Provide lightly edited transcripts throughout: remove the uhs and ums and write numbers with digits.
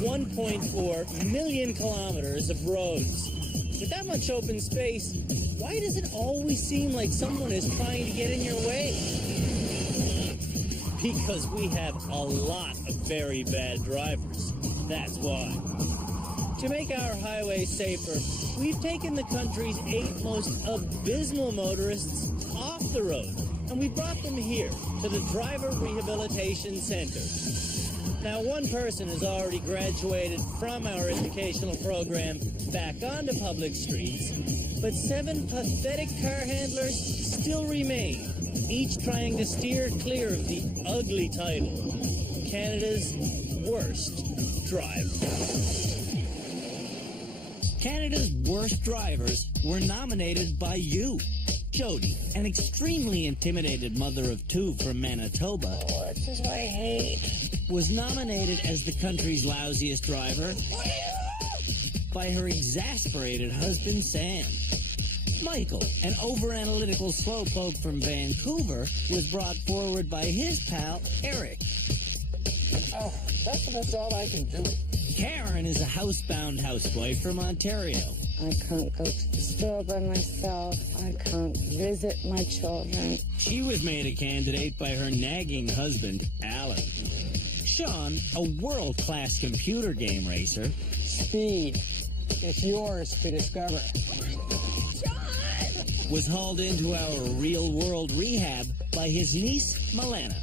1.4 million kilometers of roads. With that much open space, why does it always seem like someone is trying to get in your way? Because we have a lot of very bad drivers. That's why. To make our highways safer, we've taken the country's 8 most abysmal motorists off the road, and we brought them here to the Driver Rehabilitation Center. Now, one person has already graduated from our educational program back onto public streets, but 7 pathetic car handlers still remain, each trying to steer clear of the ugly title, Canada's Worst Driver. Canada's Worst Drivers were nominated by you. Jody, an extremely intimidated mother of 2 from Manitoba, This is what I hate. was nominated as the country's lousiest driver by her exasperated husband, Sam. Michael, an over-analytical slowpoke from Vancouver, was brought forward by his pal, Eric. Oh, that's all I can do. Karen is a housebound housewife from Ontario. I can't go to the store by myself. I can't visit my children. She was made a candidate by her nagging husband, Alan. Sean, a world-class computer game racer, Speed. It's yours to discover. was hauled into our real-world rehab by his niece, Milena.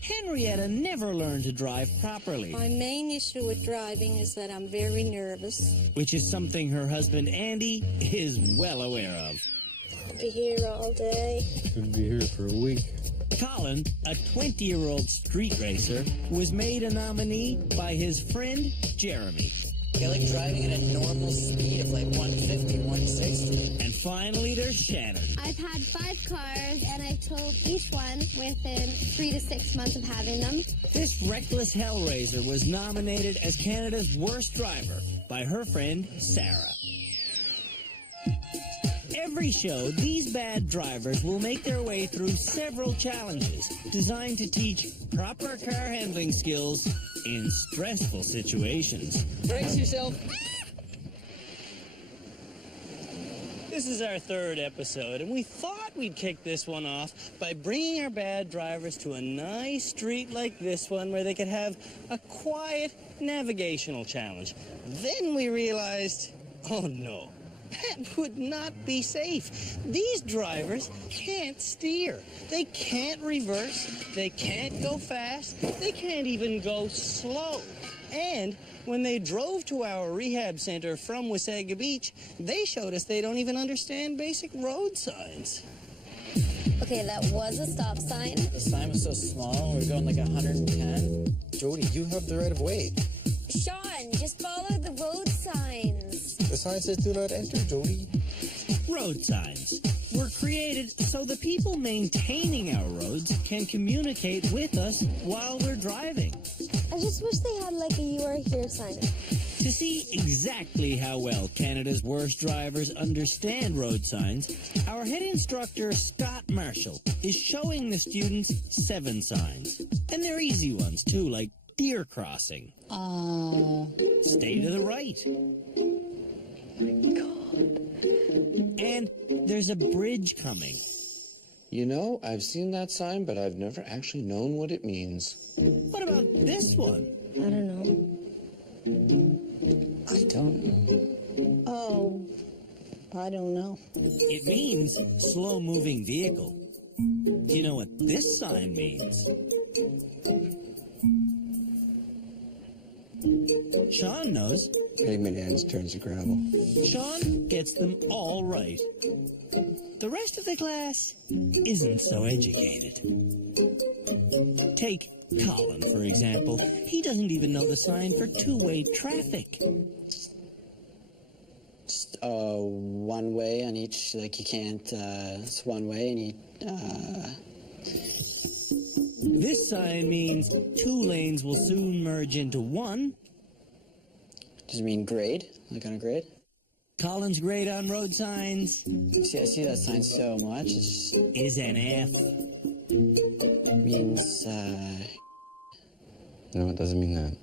Henrietta never learned to drive properly, My main issue with driving is that I'm very nervous. which is something her husband, Andy, is well aware of. I'll be here all day. Could be here for a week. Colin, a 20-year-old street racer, was made a nominee by his friend, Jeremy. I like driving at a normal speed of like 150, 160. And finally, there's Shannon. I've had 5 cars, and I've told each one within 3 to 6 months of having them. This reckless hellraiser was nominated as Canada's Worst Driver by her friend, Sarah. Every show, these bad drivers will make their way through several challenges designed to teach proper car handling skills in stressful situations. Brace yourself. This is our 3rd episode, and we thought we'd kick this one off by bringing our bad drivers to a nice street like this one where they could have a quiet navigational challenge. Then we realized, oh no, that would not be safe. These drivers can't steer. They can't reverse. They can't go fast. They can't even go slow. And when they drove to our rehab center from Wasaga Beach, they showed us they don't even understand basic road signs. Okay, that was a stop sign. The sign was so small, we were going like 110. Jody, you have the right of way. Sean, just follow the road signs. The sign says do not enter, Jody. Road signs were created so the people maintaining our roads can communicate with us while we're driving. I just wish they had like a "You Are Here" sign. To see exactly how well Canada's Worst Drivers understand road signs, our head instructor, Scott Marshall, is showing the students 7 signs. And they're easy ones, too, like deer crossing. Stay to the right. And there's a bridge coming. You know, I've seen that sign, but I've never actually known what it means. What about this one? I don't know. I don't know. Oh, I don't know. It means slow-moving vehicle. You know what this sign means? Sean knows. Pavement ends, turns to gravel. Sean gets them all right. The rest of the class isn't so educated. Take Colin, for example. He doesn't even know the sign for two-way traffic. Just one way on each, like you can't, it's one way and you, This sign means 2 lanes will soon merge into one. does it mean grade? Like on a grade? Colin's grade on road signs See, I see that sign so much. It just is an F. means, No, it doesn't mean that.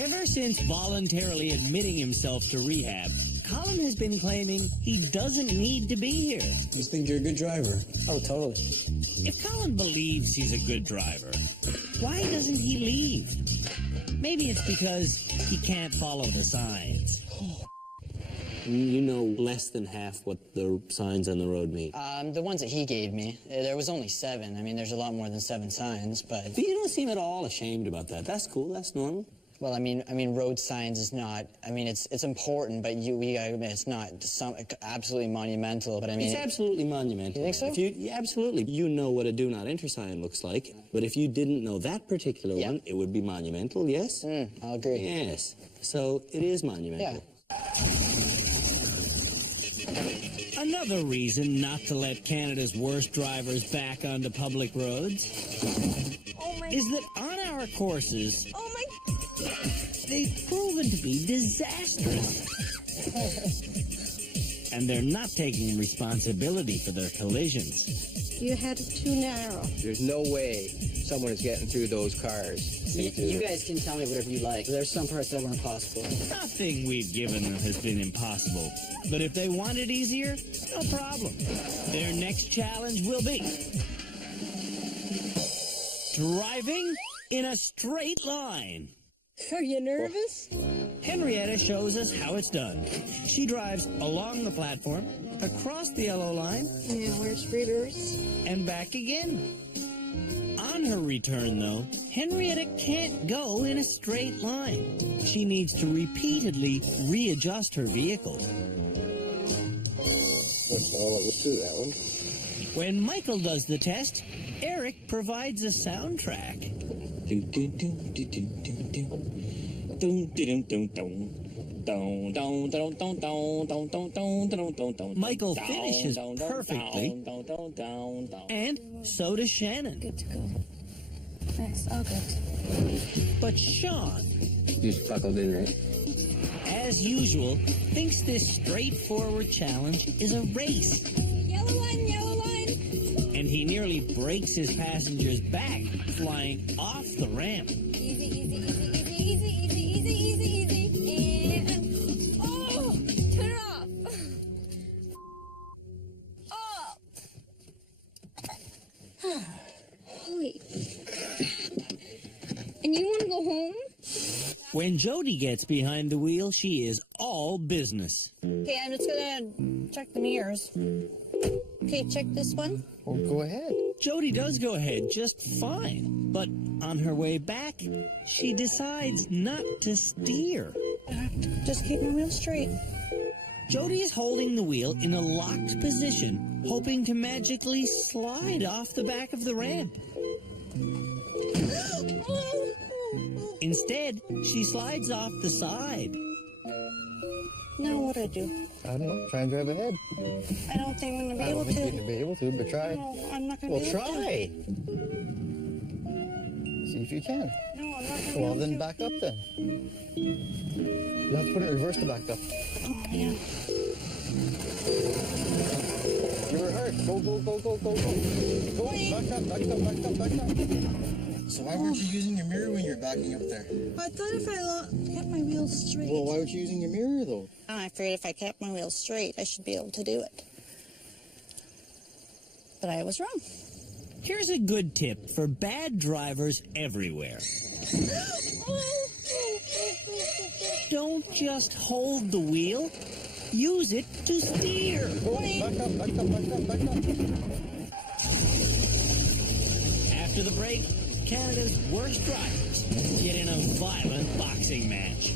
Ever since voluntarily admitting himself to rehab, Colin has been claiming he doesn't need to be here. You just think you're a good driver. Oh, totally. If Colin believes he's a good driver, why doesn't he leave? Maybe it's because he can't follow the signs. You know less than half what the signs on the road mean. The ones that he gave me, there was only 7. I mean, there's a lot more than 7 signs, but... But you don't seem at all ashamed about that. That's cool. That's normal. Well, I mean, road signs is not. I mean, it's important, but we gotta admit it's not absolutely monumental. But I mean, it's absolutely monumental. You think so? Yeah, absolutely. You know what a do not enter sign looks like, but if you didn't know that particular one, it would be monumental. Yes. I'll agree. Yes. So it is monumental. Yeah. Another reason not to let Canada's worst drivers back onto public roads is that on our courses, they've proven to be disastrous. And they're not taking responsibility for their collisions. You had it too narrow. There's no way someone is getting through those cars. You guys can tell me whatever you like. There's some parts that were impossible. Nothing we've given them has been impossible. But if they want it easier, no problem. Their next challenge will be driving in a straight line. Are you nervous? Henrietta shows us how it's done. She drives along the platform, across the yellow line, Yeah, where's reverse? and back again. On her return, though, Henrietta can't go in a straight line. She needs to repeatedly readjust her vehicle. That's all it was to that one. When Michael does the test, Eric provides a soundtrack. Michael finishes perfectly, and so does Shannon. Good to go. Nice, all good. But Sean, You just buckled in, right? as usual, thinks this straightforward challenge is a race. Yellow line, yellow line. And he nearly breaks his passenger's back flying off the ramp. Easy, easy, easy, easy, easy, easy, easy, easy. And oh, turn it off. Oh. Holy. And you want to go home? When Jody gets behind the wheel, she is all business. Okay, I'm just gonna check the mirrors. Okay, check this one. Well, go ahead. Jody does go ahead just fine, but on her way back, she decides not to steer. Just keep my wheel straight. Jody is holding the wheel in a locked position, hoping to magically slide off the back of the ramp. Instead, she slides off the side. Now what do I do? I don't know. Try and drive ahead. I don't think I'm gonna be I able don't think to. you're going to be able to, but try. No, I'm not gonna Well, be able to. try. See if you can. No, I'm not gonna be Well, able then to. back up then. You have to put it in reverse to back up. Oh, yeah. Give her a heart. Go, go, go, go, go, go. Go. Back up, back up, back up, back up. So why weren't you using your mirror when you're backing up there? I thought if I kept my wheels straight. Well, why weren't you using your mirror though? I figured if I kept my wheels straight, I should be able to do it. But I was wrong. Here's a good tip for bad drivers everywhere. Don't just hold the wheel. Use it to steer. Go. Back up, back up, back up, back up. After the break, Canada's worst drivers get in a violent boxing match.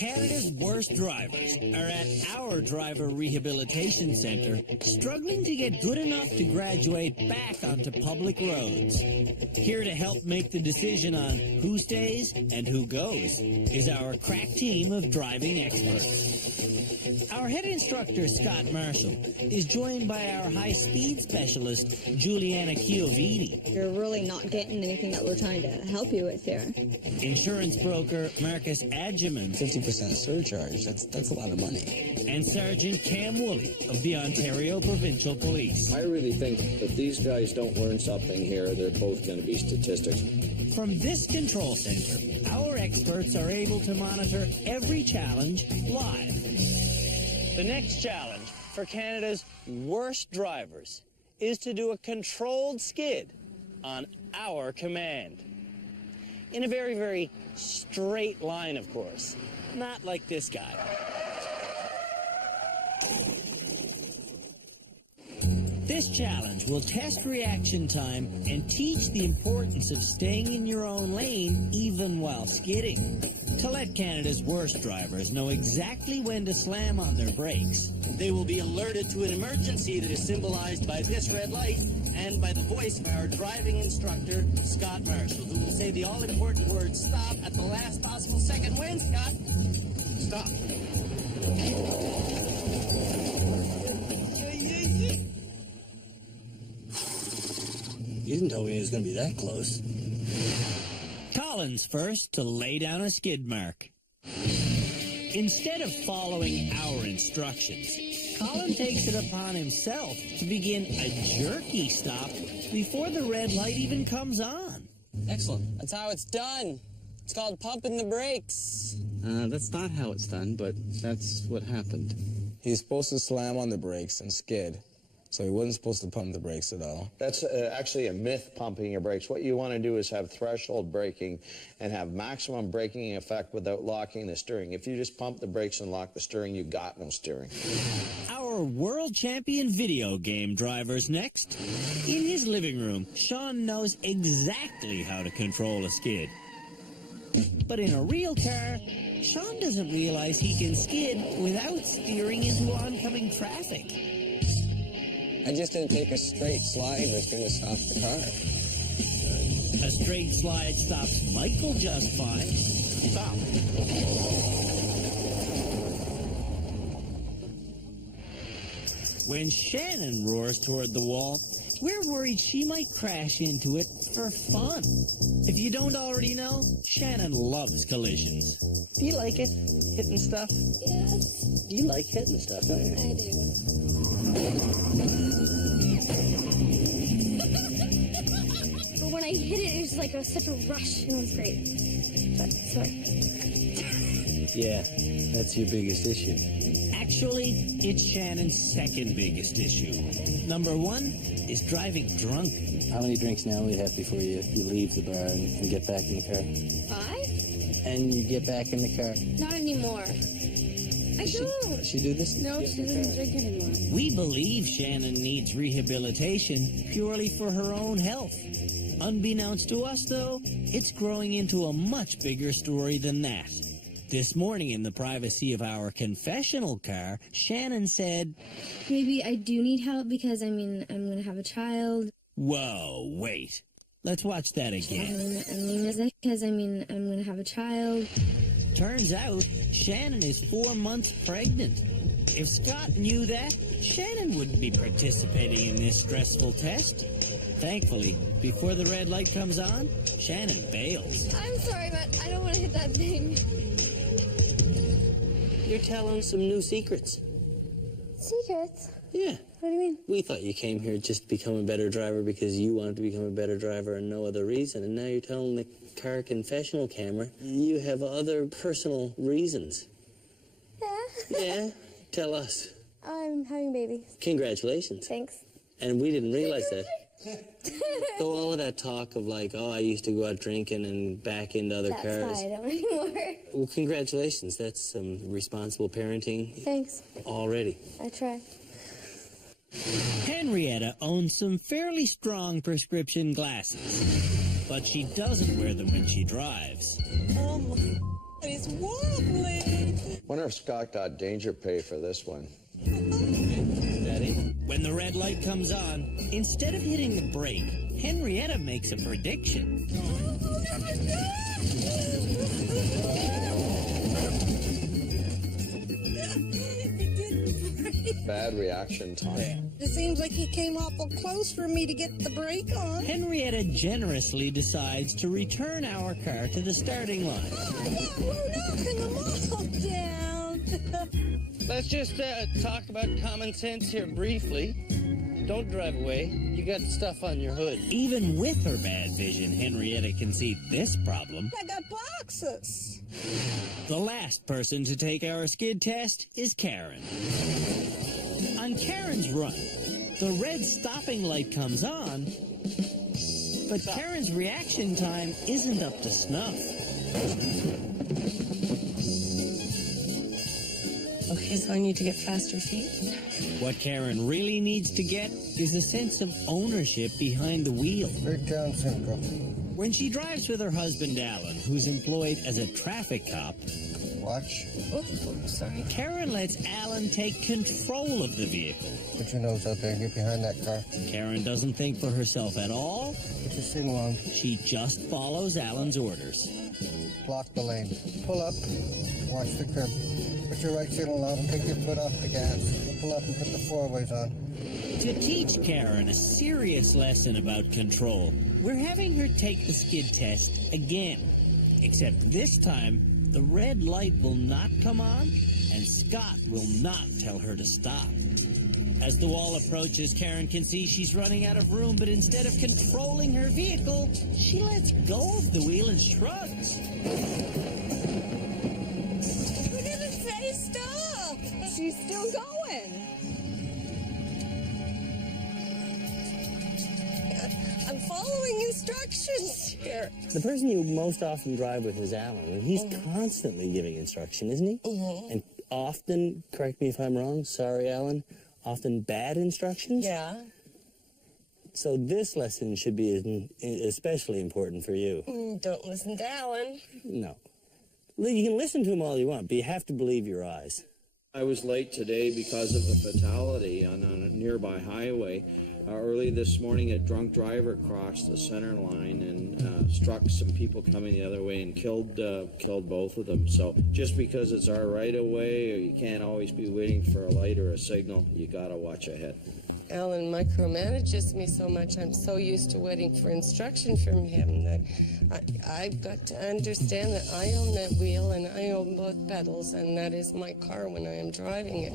Canada's worst drivers are at our driver rehabilitation center, struggling to get good enough to graduate back onto public roads. Here to help make the decision on who stays and who goes is our crack team of driving experts. Our head instructor, Scott Marshall, is joined by our high-speed specialist, Juliana Chioviti. You're really not getting anything that we're trying to help you with here. Insurance broker Marcus Adjaman. 50% surcharge, that's a lot of money. And Sergeant Cam Woolley of the Ontario Provincial Police. I really think if these guys don't learn something here, they're both going to be statistics. From this control center, our experts are able to monitor every challenge live. The next challenge for Canada's worst drivers is to do a controlled skid on our command. In a very, very straight line, of course. Not like this guy. This challenge will test reaction time and teach the importance of staying in your own lane even while skidding. To let Canada's worst drivers know exactly when to slam on their brakes, they will be alerted to an emergency that is symbolized by this red light and by the voice of our driving instructor, Scott Marshall, who will say the all-important word stop at the last possible second. When, Scott? Stop. You didn't tell me it was going to be that close. Colin's first to lay down a skid mark. Instead of following our instructions, Colin takes it upon himself to begin a jerky stop before the red light even comes on. Excellent. That's how it's done. It's called pumping the brakes. That's not how it's done, but that's what happened. He's supposed to slam on the brakes and skid. So he wasn't supposed to pump the brakes at all. That's actually a myth, pumping your brakes. What you want to do is have threshold braking and have maximum braking effect without locking the steering. If you just pump the brakes and lock the steering, you got no steering. Our world champion video game driver's next. In his living room, Sean knows exactly how to control a skid. But in a real car, Sean doesn't realize he can skid without steering into oncoming traffic. I just didn't take a straight slide that's going to stop the car. A straight slide stops Michael just fine. Stop. When Shannon roars toward the wall, we're worried she might crash into it for fun. If you don't already know, Shannon loves collisions. Do you like it? Hitting stuff? Yes, You like hitting stuff, don't you? I do. But when I hit it, it was like such a rush, and it was great. But, sorry. Yeah, that's your biggest issue. Actually, it's Shannon's second biggest issue. Number one is driving drunk. How many drinks now we have before you leave the bar and get back in the car? 5? And you get back in the car. Not anymore. I don't. She do this? No, she doesn't drink anymore. We believe Shannon needs rehabilitation purely for her own health. Unbeknownst to us, though, it's growing into a much bigger story than that. This morning in the privacy of our confessional car, Shannon said, Maybe I do need help because, I'm going to have a child. Whoa, wait. Let's watch that again. I'm going to have a child. Turns out, Shannon is 4 months pregnant. If Scott knew that, Shannon wouldn't be participating in this stressful test. Thankfully, before the red light comes on, Shannon bails. I'm sorry, but I don't want to hit that thing. You're telling some new secrets. Secrets? Yeah. What do you mean? We thought you came here just to become a better driver because you wanted to become a better driver and no other reason. And now you're telling the car confessional camera you have other personal reasons. Yeah. Yeah? Tell us. I'm having a baby. Congratulations. Thanks. And we didn't realize that. So all of that talk of like, oh, I used to go out drinking and back into other That's cars. why I don't anymore. Well, congratulations. That's some responsible parenting Thanks. already. I try. Henrietta owns some fairly strong prescription glasses, but she doesn't wear them when she drives. It's wobbly. Wonder if Scott got danger pay for this one. When the red light comes on, instead of hitting the brake, Henrietta makes a prediction. Bad reaction time. It seems like he came awful close for me to get the brake on. Henrietta generously decides to return our car to the starting line. We're knocking them all down. Let's just talk about common sense here briefly. Don't drive away. You got stuff on your hood. Even with her bad vision, Henrietta can see this problem. I got boxes. The last person to take our skid test is Karen. On Karen's run, the red stopping light comes on, but Karen's reaction time isn't up to snuff. Okay, so I need to get faster feet. What Karen really needs to get is a sense of ownership behind the wheel. Straight down, Simcoe. When she drives with her husband, Alan, who's employed as a traffic cop, Watch. Oh, sorry. Karen lets Alan take control of the vehicle. Put your nose out there and get behind that car. Karen doesn't think for herself at all. Put your signal on. She just follows Alan's orders. Block the lane. Pull up. Watch the curb. Put your right signal on and take your foot off the gas. Pull up and put the four-ways on. To teach Karen a serious lesson about control, we're having her take the skid test again. Except this time, the red light will not come on, and Scott will not tell her to stop. As the wall approaches, Karen can see she's running out of room, but instead of controlling her vehicle, she lets go of the wheel and shrugs. We didn't say stop. She's still going. I'm following instructions here. The person you most often drive with is Alan, and he's constantly giving instruction, isn't he? And often, correct me if I'm wrong, sorry, Alan, often bad instructions? Yeah. So this lesson should be especially important for you. Don't listen to Alan. No. You can listen to him all you want, but you have to believe your eyes. I was late today because of a fatality on a nearby highway. Early this morning, a drunk driver crossed the center line and struck some people coming the other way and killed both of them. So just because it's our right of way, or you can't always be waiting for a light or a signal, you gotta watch ahead. Alan micromanages me so much. I'm so used to waiting for instruction from him that I've got to understand that I own that wheel and I own both pedals, and that is my car when I am driving it.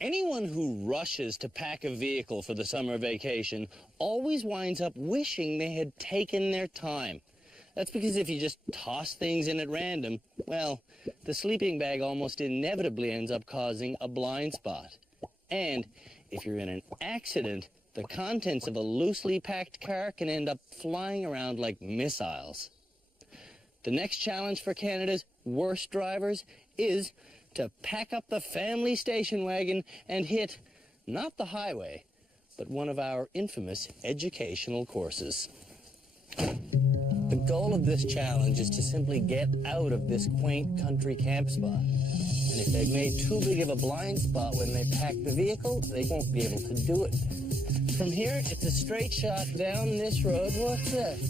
Anyone who rushes to pack a vehicle for the summer vacation always winds up wishing they had taken their time. That's because if you just toss things in at random, well, the sleeping bag almost inevitably ends up causing a blind spot. And if you're in an accident, the contents of a loosely packed car can end up flying around like missiles. The next challenge for Canada's worst drivers is to pack up the family station wagon and hit, not the highway, but one of our infamous educational courses. The goal of this challenge is to simply get out of this quaint country camp spot. And if they've made too big of a blind spot when they pack the vehicle, they won't be able to do it. From here, it's a straight shot down this road. What's that?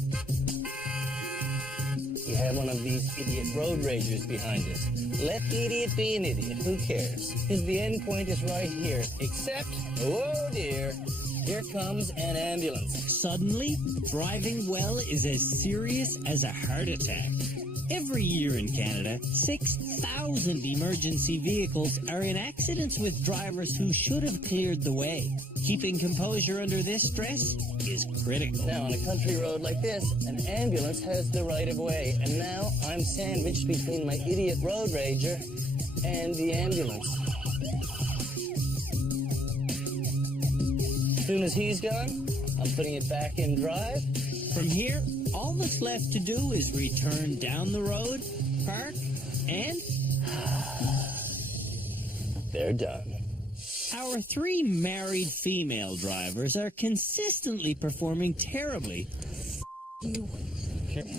You have one of these idiot road ragers behind us. Let the idiot be an idiot. Who cares? Because the end point is right here. Except, oh dear, here comes an ambulance. Suddenly, driving well is as serious as a heart attack. Every year in Canada, 6,000 emergency vehicles are in accidents with drivers who should have cleared the way. Keeping composure under this stress is critical. Now, on a country road like this, an ambulance has the right of way. And now I'm sandwiched between my idiot road rager and the ambulance. As soon as he's gone, I'm putting it back in drive. From here, all that's left to do is return down the road, park, and they're done. Our 3 married female drivers are consistently performing terribly,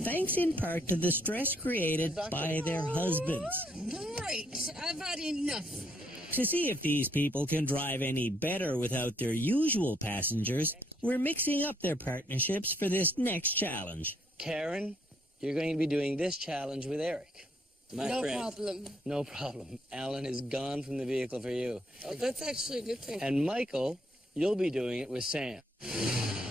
thanks in part to the stress created by their husbands. Great, I've had enough. To see if these people can drive any better without their usual passengers, we're mixing up their partnerships for this next challenge. Karen, you're going to be doing this challenge with Eric. No problem. No problem. Alan is gone from the vehicle for you. Oh, that's actually a good thing. And Michael, you'll be doing it with Sam.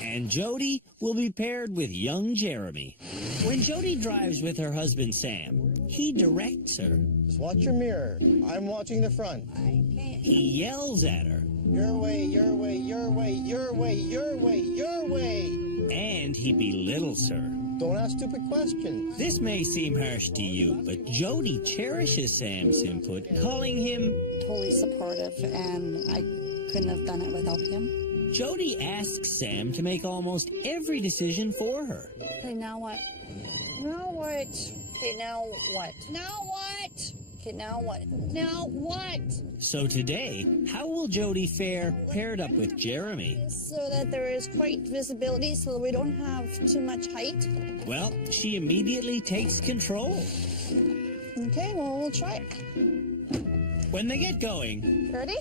And Jody will be paired with young Jeremy. When Jody drives with her husband Sam, he directs her. Just watch your mirror. I'm watching the front. He yells at her. Your way, your way, your way, your way, your way, your way. And he belittles her. Don't ask stupid questions. This may seem harsh to you, but Jody cherishes Sam's input, calling him Totally supportive, and I couldn't have done it without him. Jody asks Sam to make almost every decision for her. Okay, now what? Now what? Okay, now what? Now what? Okay, now what? Now what? So today, how will Jody fare paired up with Jeremy? So that there is quite visibility, so that we don't have too much height. Well, she immediately takes control. Okay, well, we'll try it. When they get going, Ready?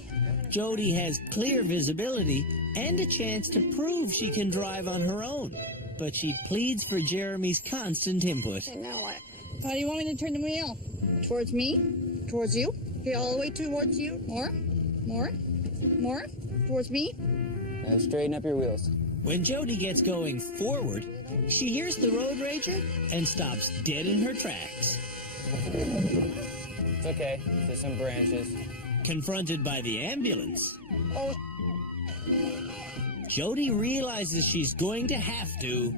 Jody has clear visibility and a chance to prove she can drive on her own. But she pleads for Jeremy's constant input. Okay, now what? How do you want me to turn the wheel? Towards me? Towards you? Okay, all the way towards you. More? More? More? Towards me? Now straighten up your wheels. When Jody gets going forward, she hears the road rager and stops dead in her tracks. It's okay. There's some branches. Confronted by the ambulance, Oh, Jody realizes she's going to have to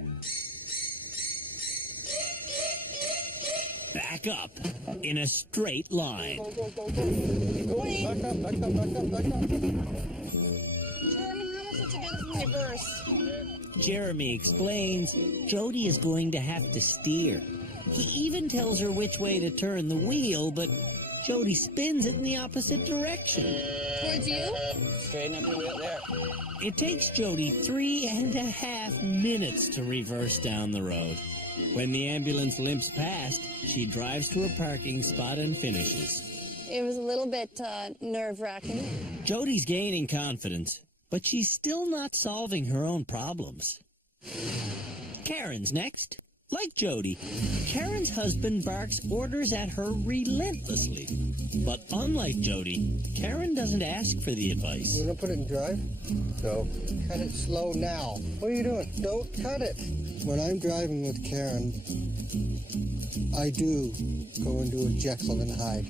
back up in a straight line. Go, go, go, go. Back up, back up, back up, back up. Jeremy, how much did you do in reverse? Jeremy explains Jody is going to have to steer. He even tells her which way to turn the wheel, but Jody spins it in the opposite direction. Towards you? Straighten up your wheel there. It takes Jody 3.5 minutes to reverse down the road. When the ambulance limps past, she drives to a parking spot and finishes. It was a little bit nerve-wracking. Jody's gaining confidence, but she's still not solving her own problems. Karen's next. Like Jody, Karen's husband barks orders at her relentlessly. But unlike Jody, Karen doesn't ask for the advice. We're gonna put it in drive? Go. Cut it slow now. What are you doing? Don't cut it. When I'm driving with Karen, I do go into a Jekyll and Hyde.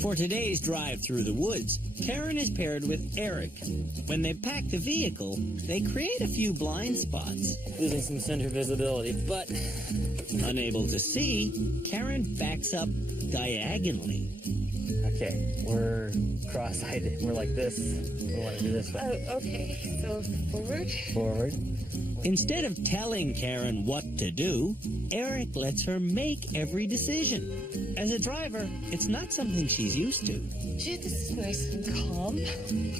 For today's drive through the woods, Karen is paired with Eric. When they pack the vehicle, they create a few blind spots. Losing some center visibility, but unable to see, Karen backs up diagonally. Okay, we're cross-eyed. We're like this. We want to do this way. Oh, okay. So forward. Forward. Instead of telling Karen what to do, Eric lets her make every decision. As a driver, it's not something she's used to. Gee, this is nice and calm.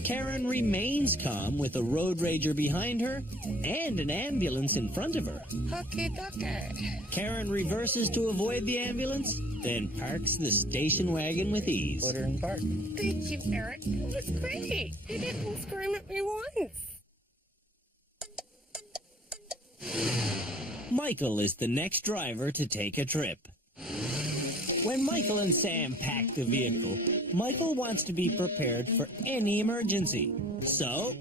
Karen remains calm with a road rager behind her and an ambulance in front of her. Okay, doctor. Karen reverses to avoid the ambulance, then parks the station wagon with ease. Put her in park. Thank you, Eric. It was great. You didn't scream at me once. Michael is the next driver to take a trip. When Michael and Sam pack the vehicle, Michael wants to be prepared for any emergency. So,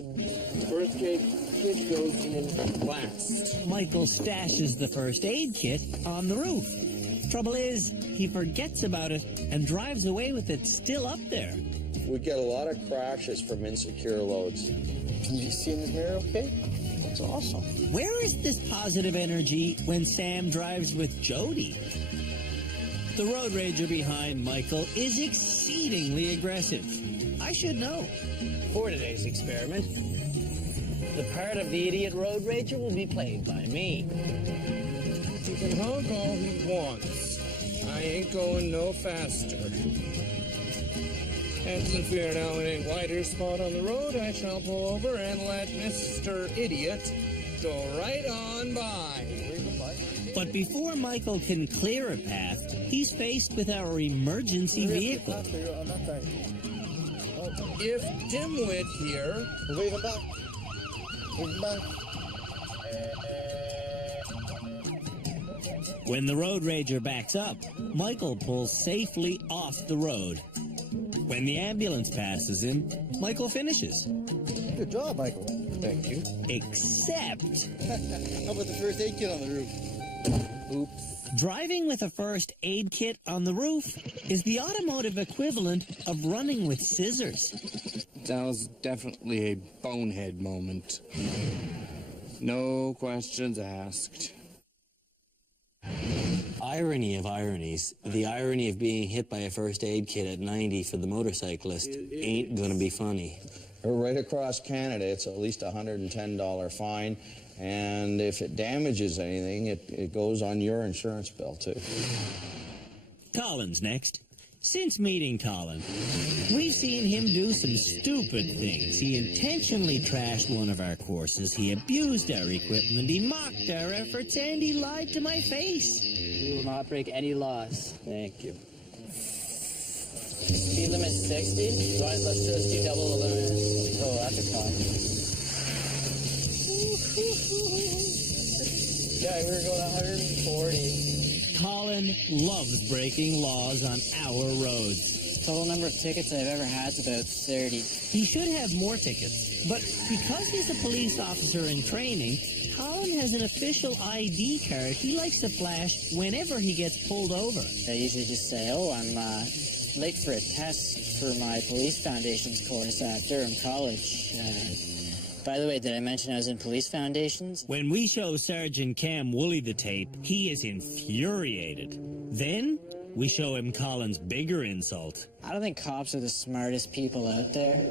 first aid kit goes in last. Michael stashes the first aid kit on the roof. Trouble is, he forgets about it and drives away with it still up there. We get a lot of crashes from insecure loads. Can you see in the mirror okay? That's awesome. Where is this positive energy when Sam drives with Jody? The road rager behind Michael is exceedingly aggressive. I should know. For today's experiment, the part of the idiot road rager will be played by me. He can honk all he wants. I ain't going no faster. And since we are now in a wider spot on the road, I shall pull over and let Mr. Idiot go right on by. But before Michael can clear a path, he's faced with our emergency vehicle. If Dimwit here... Leave him back. Leave him back. When the road rager backs up, Michael pulls safely off the road. When the ambulance passes him, Michael finishes. Good job, Michael. Thank you. Except... How about the first aid kit on the roof? Oops. Driving with a first aid kit on the roof is the automotive equivalent of running with scissors. That was definitely a bonehead moment. No questions asked. Irony of ironies, the irony of being hit by a first aid kit at 90 for the motorcyclist ain't gonna be funny. Right across Canada, it's at least a $110 fine, and if it damages anything, it goes on your insurance bill, too. Colin's next. Since meeting Colin, we've seen him do some stupid things. He intentionally trashed one of our courses, he abused our equipment, he mocked our efforts, and he lied to my face. We will not break any laws. Thank you. Speed limit 60? Right, let's just do double the limit. Oh, that's a cop. Yeah, we were going 140. Colin loves breaking laws on our roads. Total number of tickets I've ever had is about 30. He should have more tickets, but because he's a police officer in training, Colin has an official ID card he likes to flash whenever he gets pulled over. I usually just say, oh, I'm late for a test for my police foundations course at Durham College. By the way, did I mention I was in police foundations? When we show Sergeant Cam Woolley the tape, he is infuriated. Then, we show him Colin's bigger insult. I don't think cops are the smartest people out there.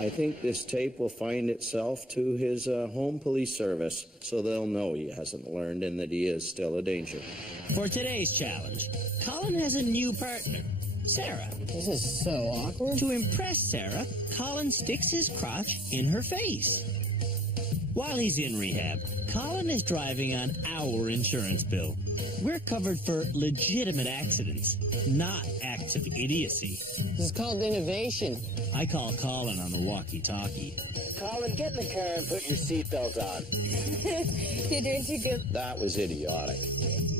I think this tape will find itself to his home police service, so they'll know he hasn't learned and that he is still a danger. For today's challenge, Colin has a new partner, Sarah. This is so awkward. To impress Sarah, Colin sticks his crotch in her face. While he's in rehab, Colin is driving on our insurance bill. We're covered for legitimate accidents, not acts of idiocy. This is called innovation. I call Colin on the walkie-talkie. Colin, get in the car and put your seatbelt on. You're doing too good. That was idiotic.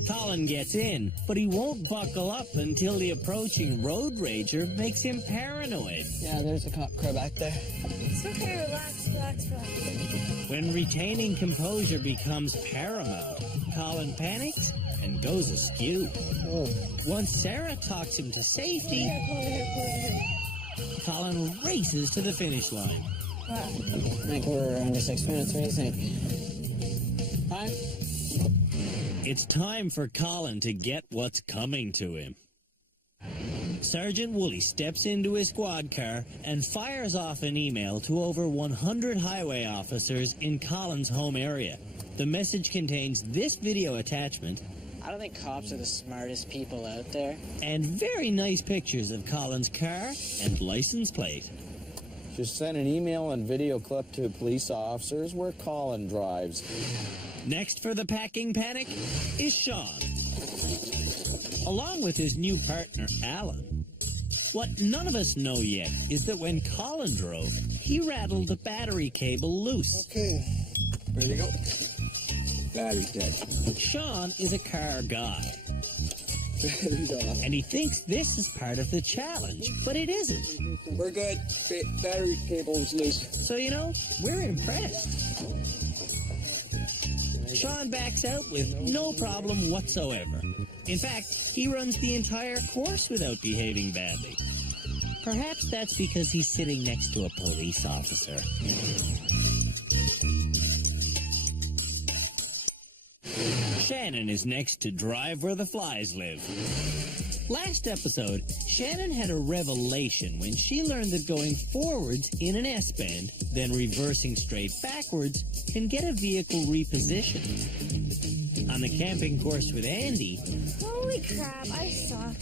Colin gets in, but he won't buckle up until the approaching road rager makes him paranoid. Yeah, there's a cop car back there. It's okay, relax, relax, relax. When retaining composure becomes paramount, Colin panics and goes askew. Once Sarah talks him to safety, Colin races to the finish line. I think we're under 6 minutes. What do you think? Time? It's time for Colin to get what's coming to him. Sergeant Woolley steps into his squad car and fires off an email to over 100 highway officers in Colin's home area. The message contains this video attachment. I don't think cops are the smartest people out there. And very nice pictures of Colin's car and license plate. Just send an email and video clip to police officers where Colin drives. Next for the packing panic is Sean, along with his new partner, Alan. What none of us know yet is that when Colin drove, he rattled the battery cable loose. Okay, ready to go. Battery dead. Sean is a car guy. Battery's off. And he thinks this is part of the challenge, but it isn't. We're good. Battery cable's loose. So, you know, we're impressed. Sean backs out with no problem whatsoever. In fact, he runs the entire course without behaving badly. Perhaps that's because he's sitting next to a police officer. Shannon is next to drive where the flies live. Last episode, Shannon had a revelation when she learned that going forwards in an S-bend, then reversing straight backwards, can get a vehicle repositioned. On the camping course with Andy, Holy crap, I suck.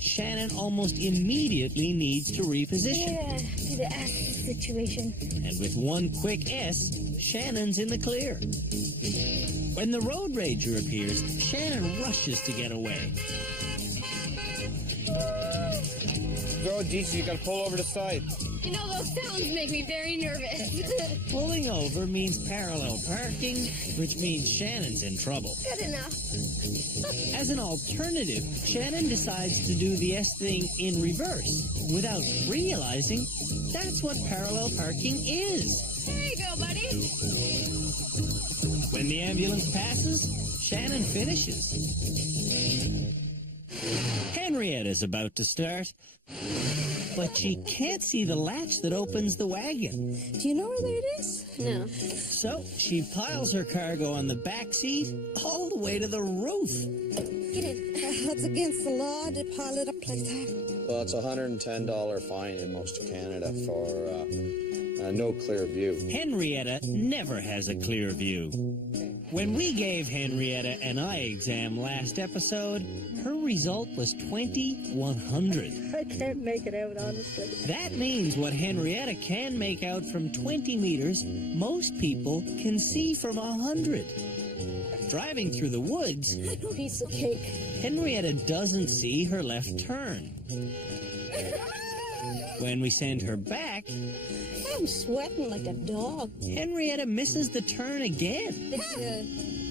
Shannon almost immediately needs to reposition. Yeah, do the S situation. And with one quick S, Shannon's in the clear. When the road rager appears, Shannon rushes to get away. Oh, Jesus, you gotta pull over the side. You know, those sounds make me very nervous. Pulling over means parallel parking, which means Shannon's in trouble. Good enough. As an alternative, Shannon decides to do the S thing in reverse without realizing that's what parallel parking is. There you go, buddy. When the ambulance passes, Shannon finishes. Henrietta's about to start, but she can't see the latch that opens the wagon. Do you know where that is? No. So she piles her cargo on the back seat all the way to the roof. Get in. That's against the law to pile it up like that. Well, it's a $110 fine in most of Canada for no clear view. Henrietta never has a clear view. When we gave Henrietta an eye exam last episode, her result was 20/100. I can't make it out, honestly. That means what Henrietta can make out from 20 meters, most people can see from 100. Driving through the woods, Piece of cake. Henrietta doesn't see her left turn. When we send her back, I'm sweating like a dog. Henrietta misses the turn again.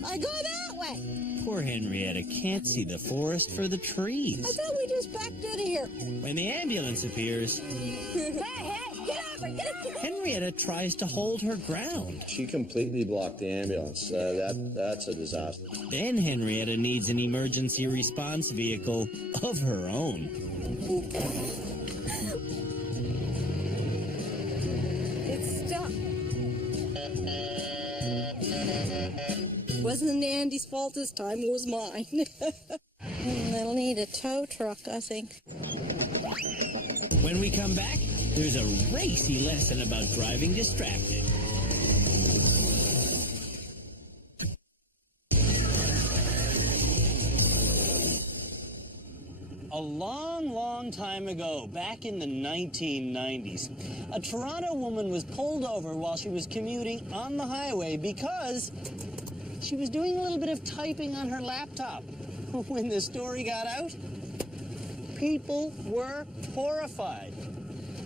I go that way. Poor Henrietta can't see the forest for the trees. I thought we just backed out of here. When the ambulance appears, Hey, get over, get over. Henrietta tries to hold her ground. She completely blocked the ambulance. That's a disaster. Then Henrietta needs an emergency response vehicle of her own. It's stuck. Wasn't Andy's fault this time, it was mine. They'll need a tow truck, I think. When we come back, there's a racy lesson about driving distracted. A long, long time ago, back in the 1990s, a Toronto woman was pulled over while she was commuting on the highway because she was doing a little bit of typing on her laptop. When the story got out, people were horrified.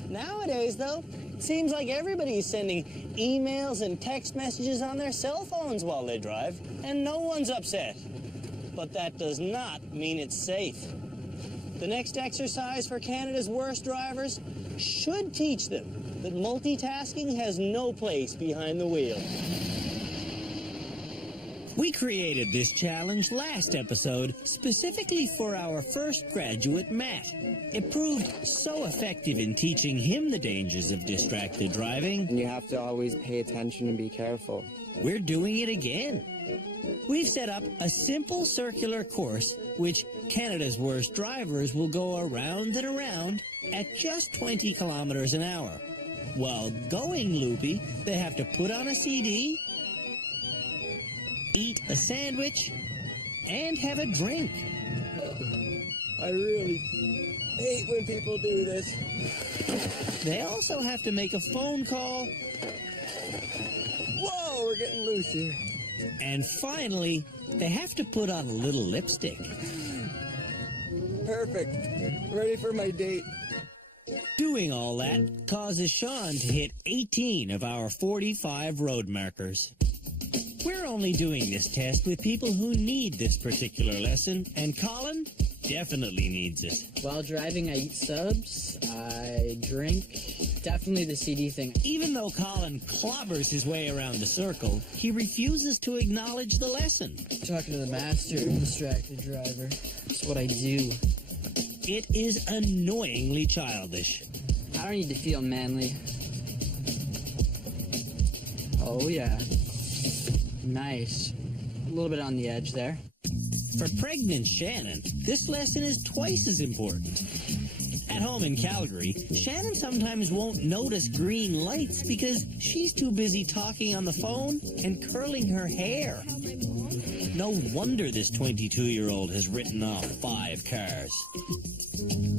Nowadays, though, it seems like everybody's sending emails and text messages on their cell phones while they drive, and no one's upset. But that does not mean it's safe. The next exercise for Canada's worst drivers should teach them that multitasking has no place behind the wheel. We created this challenge last episode specifically for our first graduate, Matt. It proved so effective in teaching him the dangers of distracted driving. And you have to always pay attention and be careful. We're doing it again. We've set up a simple circular course which Canada's worst drivers will go around and around at just 20 kilometers an hour. While going loopy, they have to put on a CD, eat a sandwich, and have a drink. I really hate when people do this. They also have to make a phone call. Whoa, we're getting loose here. And finally, they have to put on a little lipstick. Perfect. Ready for my date. Doing all that causes Sean to hit 18 of our 45 road markers. We're only doing this test with people who need this particular lesson, and Colin definitely needs it. While driving, I eat subs, I drink, definitely the CD thing. Even though Colin clobbers his way around the circle, he refuses to acknowledge the lesson. Talking to the master distracted driver. That's what I do. It is annoyingly childish. I don't need to feel manly. Oh, yeah. Nice. A little bit on the edge there. For pregnant Shannon, this lesson is twice as important. At home in Calgary, Shannon sometimes won't notice green lights because she's too busy talking on the phone and curling her hair. No wonder this 22-year-old has written off 5 cars.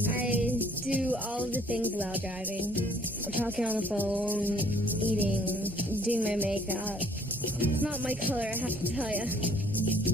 I do all of the things while driving. Talking on the phone, eating, doing my makeup. It's not my color, I have to tell you.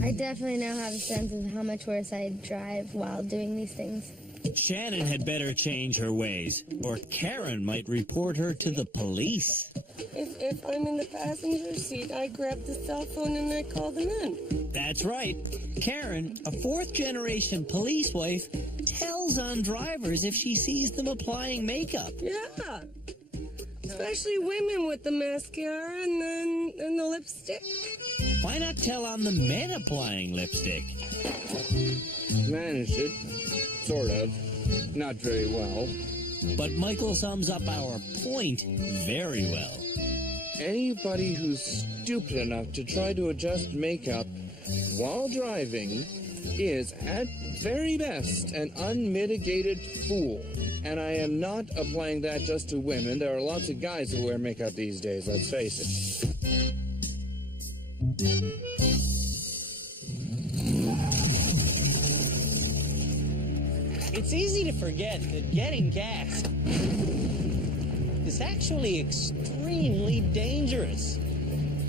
I definitely now have a sense of how much worse I drive while doing these things. Shannon had better change her ways, or Karen might report her to the police. If I'm in the passenger seat, I grab the cell phone and I call them in. That's right. Karen, a 4th-generation police wife, tells on drivers if she sees them applying makeup. Yeah. Especially women with the mascara and the lipstick. Why not tell on the men applying lipstick? Managed it. Sort of. Not very well. But Michael sums up our point very well. Anybody who's stupid enough to try to adjust makeup while driving is, at very best, an unmitigated fool. And I am not applying that just to women. There are lots of guys who wear makeup these days, let's face it. It's easy to forget that getting gas is actually extremely dangerous.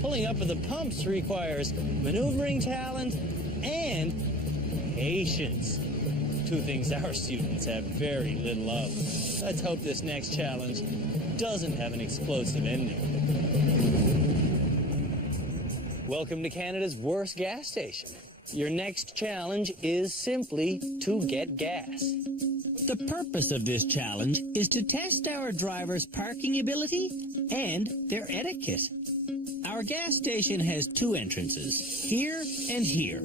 Pulling up at the pumps requires maneuvering talent and patience. 2 things our students have very little of. Let's hope this next challenge doesn't have an explosive ending. Welcome to Canada's worst gas station. Your next challenge is simply to get gas. The purpose of this challenge is to test our drivers' parking ability and their etiquette. Our gas station has 2 entrances, here and here.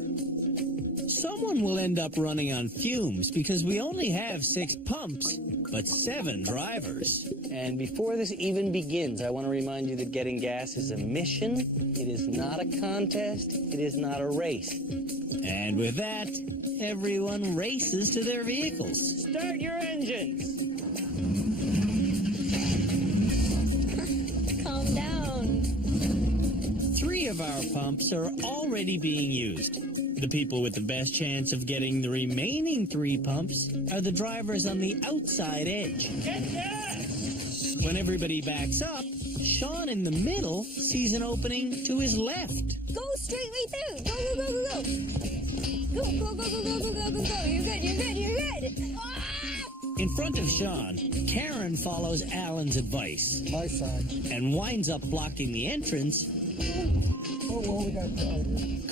Someone will end up running on fumes because we only have 6 pumps, but 7 drivers. And before this even begins, I want to remind you that getting gas is a mission. It is not a contest. It is not a race. And with that, everyone races to their vehicles. Start your engines! Calm down. 3 of our pumps are already being used. The people with the best chance of getting the remaining 3 pumps are the drivers on the outside edge. Get gas! When everybody backs up, Sean in the middle sees an opening to his left. Go straight right through. Go, go, go, go, go. Go, go, go, go, go, go, go, go, go. You're good, you're good, you're good. Ah! In front of Sean, Karen follows Alan's advice. My side. And winds up blocking the entrance,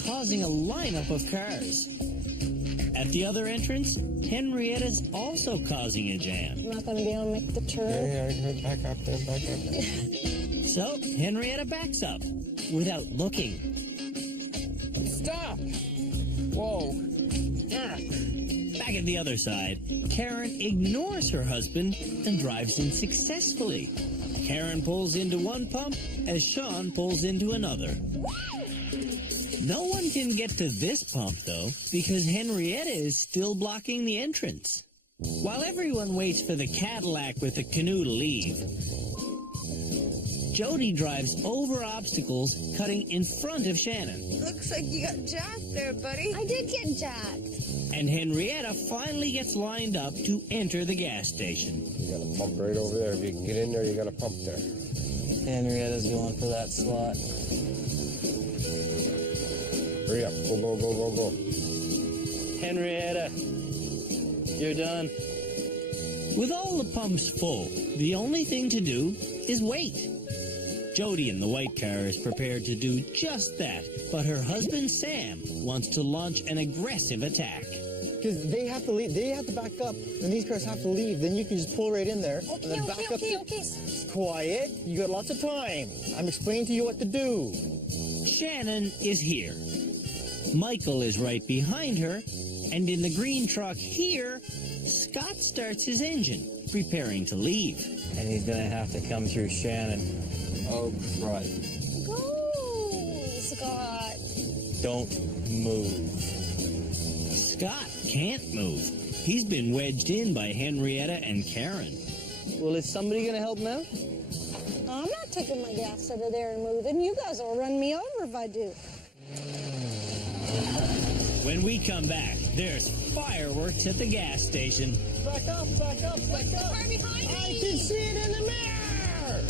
causing a lineup of cars. At the other entrance, Henrietta's also causing a jam. I'm not going to be able to make the turn. Yeah, back up there, back up there. So, Henrietta backs up, without looking. Stop! Whoa. Back at the other side, Karen ignores her husband and drives in successfully. Karen pulls into one pump as Sean pulls into another. No one can get to this pump, though, because Henrietta is still blocking the entrance. While everyone waits for the Cadillac with the canoe to leave, Jody drives over obstacles, cutting in front of Shannon. Looks like you got jacked there, buddy. I did get jacked. And Henrietta finally gets lined up to enter the gas station. You got a pump right over there. If you can get in there, you got a pump there. Henrietta's going for that slot. Hurry up. Go, go, go, go, go. Henrietta, you're done. With all the pumps full, the only thing to do is wait. Jody in the white car is prepared to do just that, but her husband Sam wants to launch an aggressive attack. Because they have to leave, they have to back up, and these cars have to leave. Then you can just pull right in there, and then back up. Okay. Quiet. You got lots of time. I'm explaining to you what to do. Shannon is here. Michael is right behind her, and in the green truck here, Scott starts his engine, preparing to leave. And he's going to have to come through Shannon. Oh, right. Go, Scott. Don't move. Scott can't move. He's been wedged in by Henrietta and Karen. Well, is somebody going to help him out? I'm not taking my gas out of there and moving. You guys will run me over if I do. When we come back, there's fireworks at the gas station. Back up, back up, back up. Car behind me. I can see it in the mirror.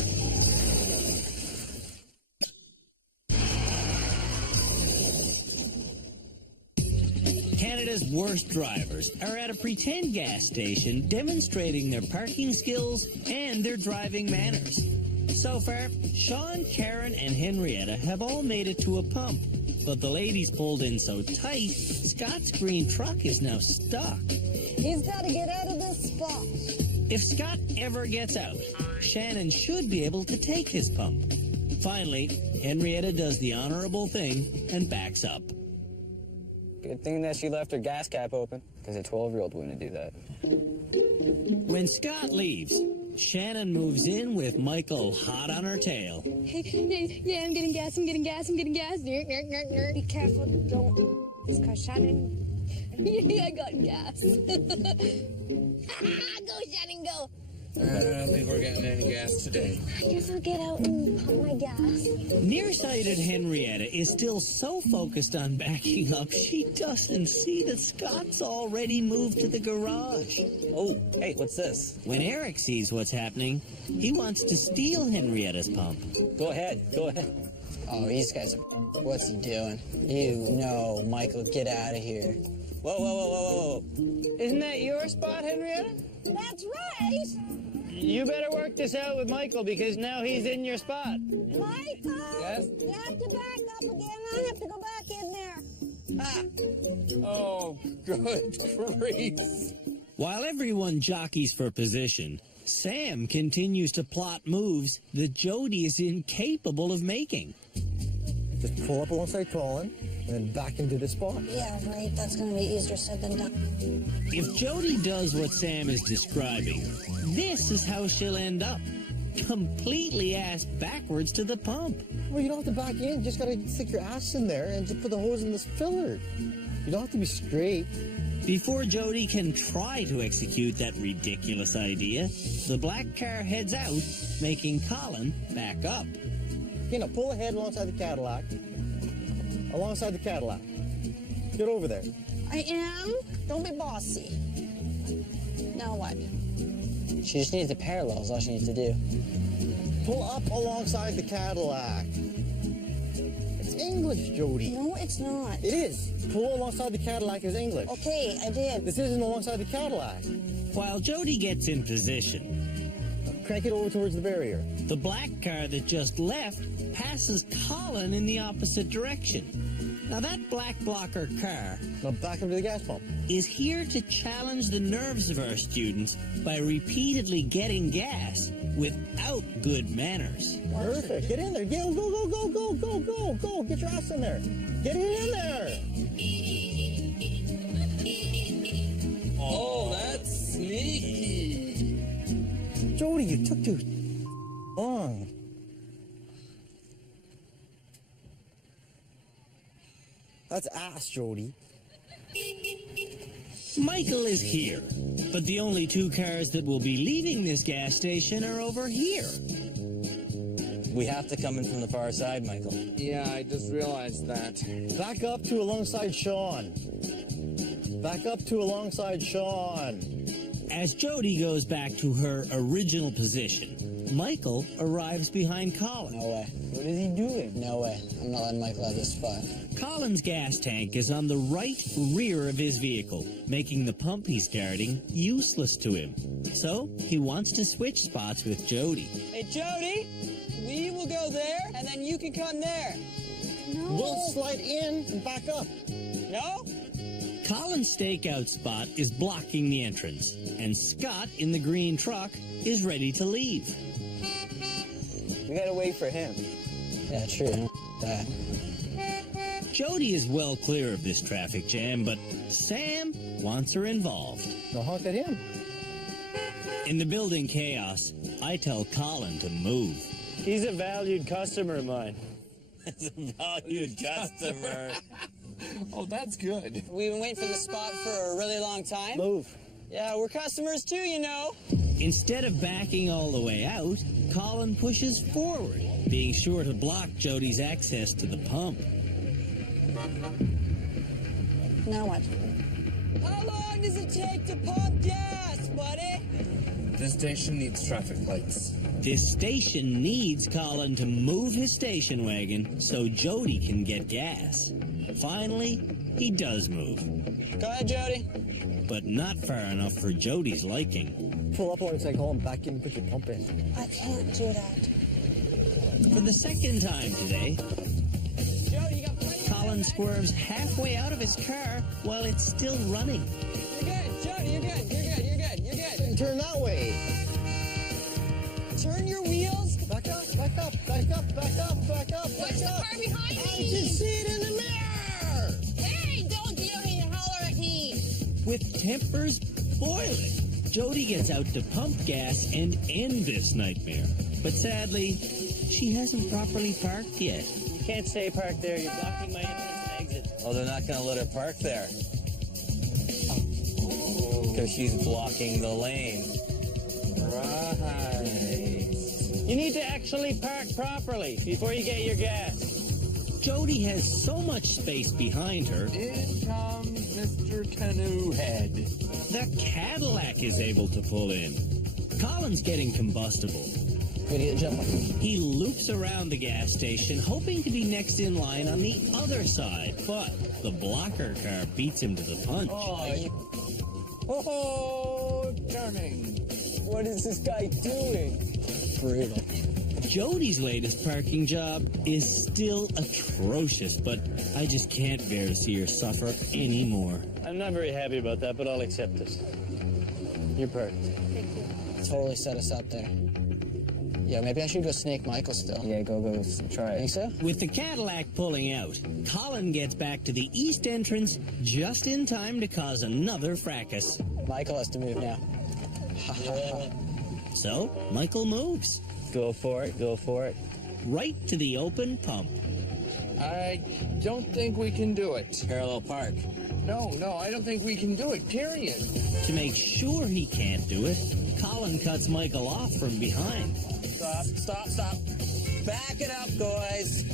Canada's worst drivers are at a pretend gas station demonstrating their parking skills and their driving manners. So far, Sean, Karen, and Henrietta have all made it to a pump, but the ladies pulled in so tight, Scott's green truck is now stuck. He's got to get out of this spot. If Scott ever gets out, Shannon should be able to take his pump. Finally, Henrietta does the honorable thing and backs up. Good thing that she left her gas cap open, because a 12-year-old wouldn't do that. When Scott leaves, Shannon moves in with Michael hot on her tail. Hey, yeah, I'm getting gas, I'm getting gas. Be careful, don't. Because Shannon. Yeah, I got gas. Go, Shannon, go. I don't think we're getting any gas today. I guess I'll get out and pump my gas. Nearsighted Henrietta is still so focused on backing up, she doesn't see that Scott's already moved to the garage. Oh, hey, what's this? When Eric sees what's happening, he wants to steal Henrietta's pump. Go ahead, go ahead. Oh, these guys are... What's he doing? You know, Michael, get out of here. Whoa, whoa, whoa, whoa, whoa. Isn't that your spot, Henrietta? That's right. You better work this out with Michael, because now he's in your spot. Michael. Yes? You have to back up again. I have to go back in there. Ah. Oh, good grief. While everyone jockeys for position, Sam continues to plot moves that Jody is incapable of making. Just pull up alongside Colin and then back into the spot. Yeah, right. That's going to be easier said than done. If Jody does what Sam is describing, this is how she'll end up. Completely ass backwards to the pump. Well, you don't have to back in. You just got to stick your ass in there and just put the hose in this filler. You don't have to be straight. Before Jody can try to execute that ridiculous idea, the black car heads out, making Colin back up. You know, pull ahead alongside the Cadillac. Alongside the Cadillac. Get over there. I am. Don't be bossy. Now what? She just needs the parallels, all she needs to do. Pull up alongside the Cadillac. It's English, Jody. No, it's not. It is. Pull alongside the Cadillac is English. Okay, I did. This isn't alongside the Cadillac. While Jody gets in position, crank it over towards the barrier. The black car that just left passes Colin in the opposite direction. Now that black blocker car, now back up to the gas pump, is here to challenge the nerves of our students by repeatedly getting gas without good manners. Perfect. Get in there. Go, go, go, go, go, go, go, go. Get your ass in there. Get it in there. Oh, that's sneaky. Jody, you took too long. That's ass, Jody. Michael is here, but the only two cars that will be leaving this gas station are over here. We have to come in from the far side, Michael. Yeah, I just realized that. Back up to alongside Sean. Back up to alongside Sean. As Jody goes back to her original position, Michael arrives behind Colin. No way. What is he doing? No way. I'm not letting Michael out of this spot. Colin's gas tank is on the right rear of his vehicle, making the pump he's guarding useless to him. So he wants to switch spots with Jody. Hey, Jody, we will go there, and then you can come there. No. We'll slide in and back up. No? Colin's stakeout spot is blocking the entrance, and Scott in the green truck is ready to leave. We gotta wait for him. Yeah, true. That. Jody is well clear of this traffic jam, but Sam wants her involved. No, honk at him. In the building chaos, I tell Colin to move. He's a valued customer of mine. He's a valued customer. Oh, that's good. We've been waiting for the spot for a really long time. Move. Yeah, we're customers too, you know. Instead of backing all the way out, Colin pushes forward, being sure to block Jody's access to the pump. Now what? How long does it take to pump gas, buddy? This station needs traffic lights. This station needs Colin to move his station wagon so Jody can get gas. Finally, he does move. Go ahead, Jody. But not far enough for Jody's liking. Pull up once I call him back in and put your pump in. I can't do that. For the second time today, Jody, you got plenty. Colin swerves halfway out of his car while it's still running. You're good, Jody. You're good. You're good. You're good. You're good. Turn that way. Turn your wheels. Back up, back up, back up, back up, back up, Watch back the up. car behind I me! can see it in the mirror! Hey, don't you need to holler at me! With tempers boiling, Jody gets out to pump gas and end this nightmare. But sadly, she hasn't properly parked yet. You can't stay parked there. You're blocking my entrance and exit. Oh, they're not going to let her park there. Because she's blocking the lane. Right. You need to actually park properly before you get your gas. Jody has so much space behind her, In comes Mr. Canoe Head. the Cadillac is able to pull in. Colin's getting combustible. Idiot jump. He loops around the gas station, hoping to be next in line on the other side, but the blocker car beats him to the punch. Oh, charming. What is this guy doing? Brutal. Jody's latest parking job is still atrocious, but I just can't bear to see her suffer anymore. I'm not very happy about that, but I'll accept this. You're parked. Totally set us up there. Yeah, maybe I should go snake Michael still. Yeah, go try it. Think so? With the Cadillac pulling out, Colin gets back to the east entrance just in time to cause another fracas. Michael has to move now. So, Michael moves. Go for it, go for it. Right to the open pump. I don't think we can do it. Parallel park. No, I don't think we can do it, period. To make sure he can't do it, Colin cuts Michael off from behind. Stop. Back it up, boys.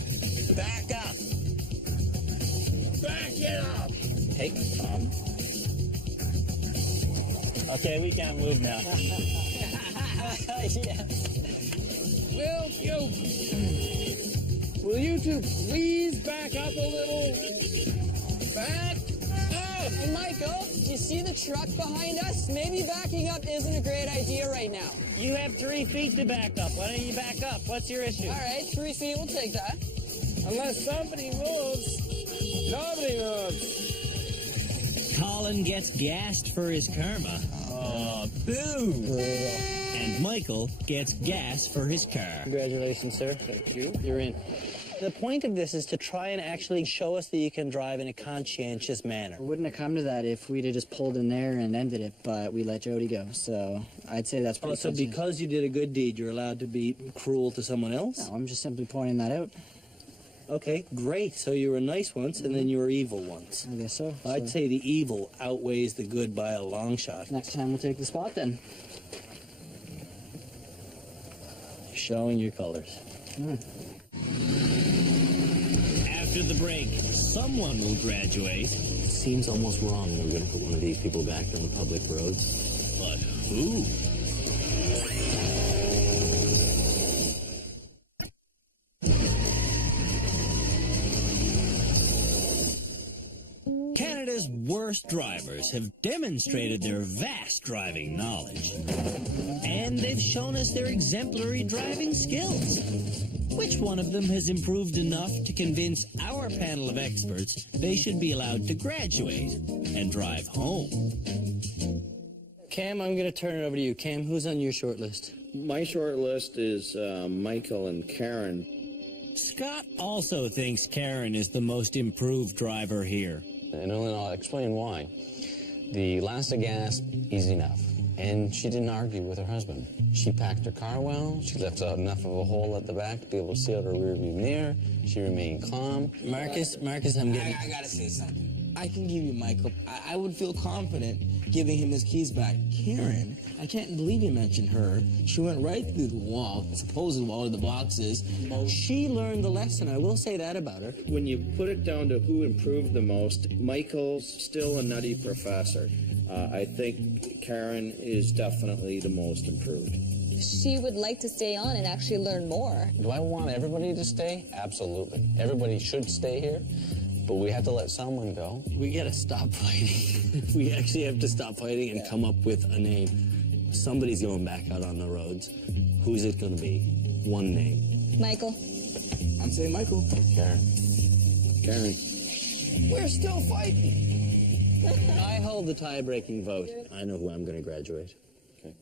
Back up. Back it up! Hey, Tom. Okay, we can't move now. Will you two please back up a little? Back up! Hey, Michael, do you see the truck behind us? Maybe backing up isn't a great idea right now. You have 3 feet to back up. Why don't you back up? What's your issue? All right, 3 feet, we'll take that. Unless somebody moves, nobody moves. Colin gets gassed for his karma. Oh, boo! And Michael gets gas for his car. Congratulations, sir. Thank you. You're in. The point of this is to try and actually show us that you can drive in a conscientious manner. It wouldn't have come to that if we'd have just pulled in there and ended it, but we let Jody go. So I'd say that's pretty So because you did a good deed, you're allowed to be cruel to someone else? No, I'm just simply pointing that out. Okay, great. So you were nice once, and then you were evil once. I guess so. I'd say the evil outweighs the good by a long shot. Next time we'll take the spot then. You're showing your colors. After the break, someone will graduate. It seems almost wrong that we're going to put one of these people back on the public roads. But who? Canada's worst drivers have demonstrated their vast driving knowledge. And they've shown us their exemplary driving skills. Which one of them has improved enough to convince our panel of experts they should be allowed to graduate and drive home? Cam, I'm going to turn it over to you. Cam, who's on your short list? My short list is Michael and Karen. Scott also thinks Karen is the most improved driver here. And I'll explain why. The last of gas, easy enough. And she didn't argue with her husband. She packed her car well. She left out enough of a hole at the back to be able to see out her rearview mirror. She remained calm. Marcus, I'm getting... I gotta say something. I can give you Michael. I would feel confident giving him his keys back. Karen, I can't believe you mentioned her. She went right through the wall, the supposed wall of the boxes. She learned the lesson. I will say that about her. When you put it down to who improved the most, Michael's still a nutty professor. I think Karen is definitely the most improved. She would like to stay on and actually learn more. Do I want everybody to stay? Absolutely. Everybody should stay here, but we have to let someone go. We gotta stop fighting. We actually have to stop fighting and come up with a name. Somebody's going back out on the roads. Who's it gonna be? One name. Michael. I'm saying Michael. Karen. Karen. We're still fighting. I hold the tie-breaking vote. I know who I'm gonna graduate. Okay.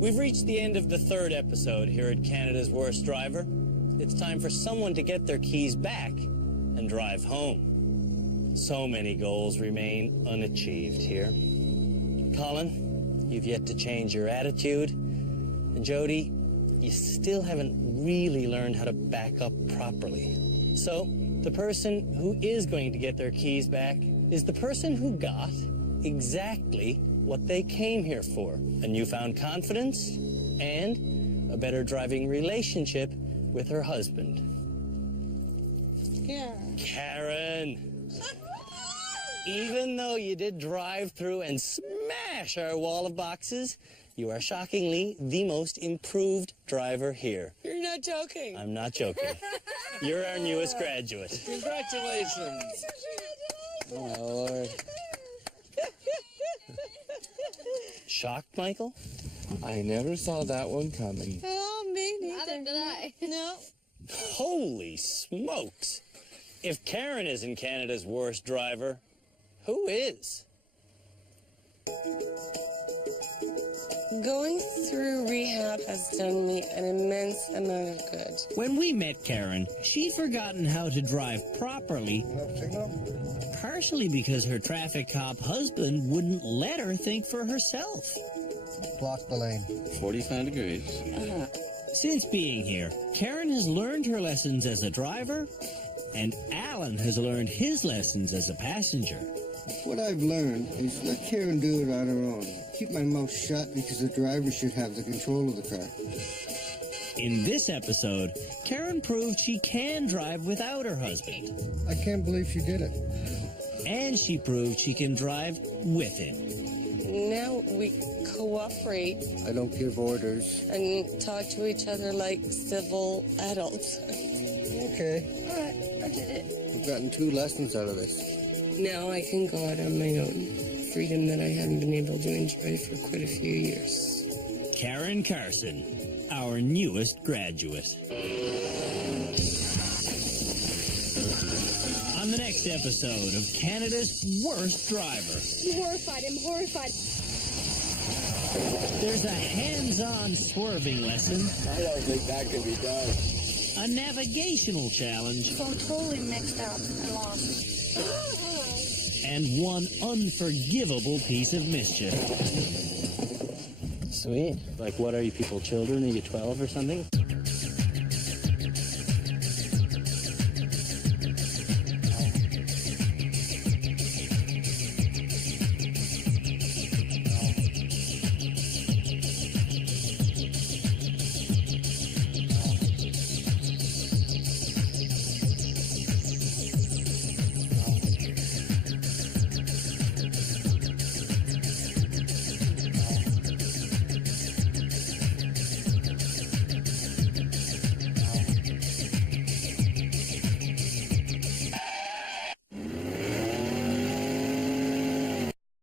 We've reached the end of the third episode here at Canada's Worst Driver. It's time for someone to get their keys back and drive home. So many goals remain unachieved here. Colin, you've yet to change your attitude. And Jody, you still haven't really learned how to back up properly. So, the person who is going to get their keys back is the person who got exactly what they came here for. A newfound confidence and a better driving relationship with her husband. Karen! Even though you did drive through and smash our wall of boxes, you are shockingly the most improved driver here. You're not joking. I'm not joking. You're our newest graduate. Congratulations. Oh, my Lord. Shocked, Michael? I never saw that one coming. Oh, me neither. Neither did I. No. Holy smokes. If Karen isn't Canada's worst driver, who is? Going through rehab has done me an immense amount of good. When we met Karen, she'd forgotten how to drive properly, partially because her traffic cop husband wouldn't let her think for herself. Block the lane. 45 degrees. Since being here, Karen has learned her lessons as a driver, and Alan has learned his lessons as a passenger. What I've learned is let Karen do it on her own. Keep my mouth shut because the driver should have the control of the car. In this episode, Karen proved she can drive without her husband. I can't believe she did it. And she proved she can drive with him. Now we cooperate. I don't give orders. And talk to each other like civil adults. Okay. All right, I did it. I've gotten 2 lessons out of this. Now I can go out on my own. Freedom that I haven't been able to enjoy for quite a few years. Karen Carson, our newest graduate. On the next episode of Canada's Worst Driver. I'm horrified. There's a hands-on swerving lesson. I don't think that can be done. A navigational challenge. So I'm totally mixed up and lost. And one unforgivable piece of mischief. Sweet. Like, what are you people, children? Are you 12 or something?